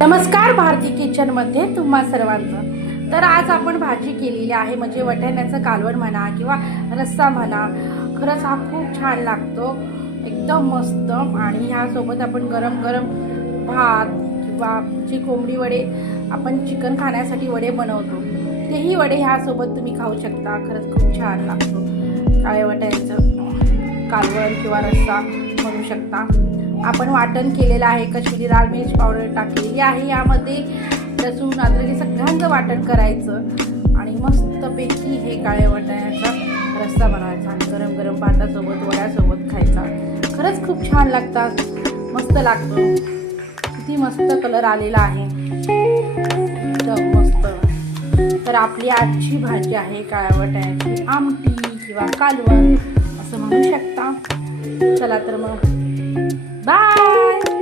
नमस्कार, भारती किचनमध्ये तुम्हा सर्वांचं. तर आज आपण भाजी केलेली आहे, म्हणजे वाटाण्याचं कालवण म्हणा किंवा रस्सा म्हणा. खरंच हा खूप छान लागतो, एकदम मस्त. आणि ह्यासोबत आपण गरम गरम भात किंवा जे कोंबडी वडे, आपण चिकन खाण्यासाठी वडे बनवतो, तेही वडे ह्यासोबत तुम्ही खाऊ शकता. खरंच खूप छान लागतो. काळ्या वाटाण्याचं कालवण किंवा रस्सा म्हणू शकता. आपण वाटण केलेलं आहे, कश्मीरी लाल मिर्च पावडर टाकलेली आहे, यामध्ये लसूण अद्रक सगळ्यांचं वाटण करायचं आणि मस्तपैकी हे काळ्या वाटाण्याचा रस्सा बनवायचा आणि गरम गरम भातासोबत वड्यासोबत खायचा. खरंच खूप छान लागतात, मस्त लागतो. किती मस्त कलर आलेला आहे, एकदम मस्त. तर आपली आजची भाजी आहे काळ्या वाटाण्याची आमटी किंवा कालवण असं म्हणू शकता. चला तर मग बाय.